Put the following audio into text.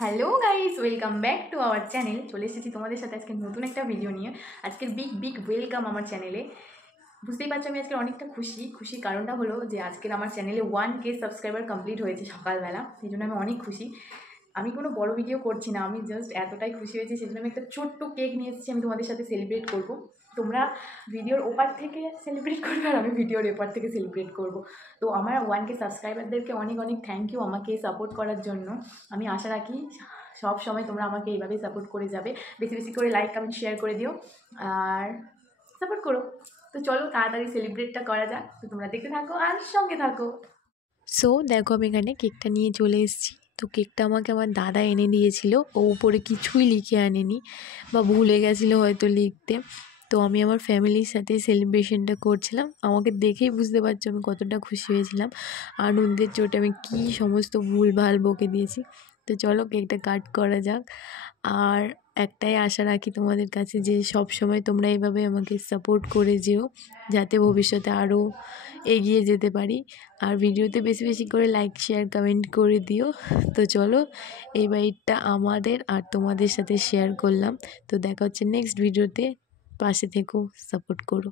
Hello guys, welcome back to our channel. চলে এসেছি তোমাদের সাথে আজকে নতুন একটা ভিডিও নিয়ে। আজকের বিগ ওয়েলকাম আমার চ্যানেলে। বুঝতেই পারছো আমি আজকে অনেকটা খুশির কারণটা হলো যে আজকের আমার চ্যানেলে 1K সাবস্ক্রাইবার কমপ্লিট হয়েছে সকালবেলা। সেই জন্য আমি অনেক খুশি। আমি কোনো বড় ভিডিও করছি না, আমি জাস্ট এতটাই খুশি হয়েছি, সেই জন্য আমি একটা ছোট্ট কেক নিয়ে এসেছি, আমি তোমাদের সাথে সেলিব্রেট করব। তোমরা ভিডিওর ওপার থেকে সেলিব্রেট করবে আর আমি ভিডিওর এপার থেকে সেলিব্রেট করব। তো আমার 1K সাবস্ক্রাইবারদেরকে অনেক থ্যাংক ইউ আমাকে সাপোর্ট করার জন্য। আমি আশা রাখি সব সময় তোমরা আমাকে এইভাবেই সাপোর্ট করে যাবে। বেশি বেশি করে লাইক কমেন্ট শেয়ার করে দিও আর সাপোর্ট করো। তো চলো তাড়াতাড়ি সেলিব্রেটটা করা যাক। তো তোমরা দেখতে থাকো আর সঙ্গে থাকো। সো দেখো আমি এখানে কেকটা নিয়ে চলে এসেছি। তো কেকটা আমাকে আমার দাদা এনে দিয়েছিল। ও উপরে কিছুই লিখে আনেনি বা ভুলে গেছিলো হয়তো লিখতে। তো আমি আমার ফ্যামিলির সাথে সেলিব্রেশনটা করছিলাম। আমাকে দেখেই বুঝতে পারছো আমি কতটা খুশি হয়েছিলাম। আনন্দের চোটে আমি কী সমস্ত ভুলভাল বকে দিয়েছি। তো চলো কেকটা কাট করা যাক। আর একটাই আশা রাখি তোমাদের কাছে যে সব সময় তোমরা এইভাবে আমাকে সাপোর্ট করে যেও, যাতে ভবিষ্যতে আরও এগিয়ে যেতে পারি। আর ভিডিওতে বেশি বেশি করে লাইক শেয়ার কমেন্ট করে দিও। তো চলো এই বাইটটা আমাদের আর তোমাদের সাথে শেয়ার করলাম। তো দেখা হচ্ছে নেক্সট ভিডিওতে। পাশে থেকো, সাপোর্ট করো।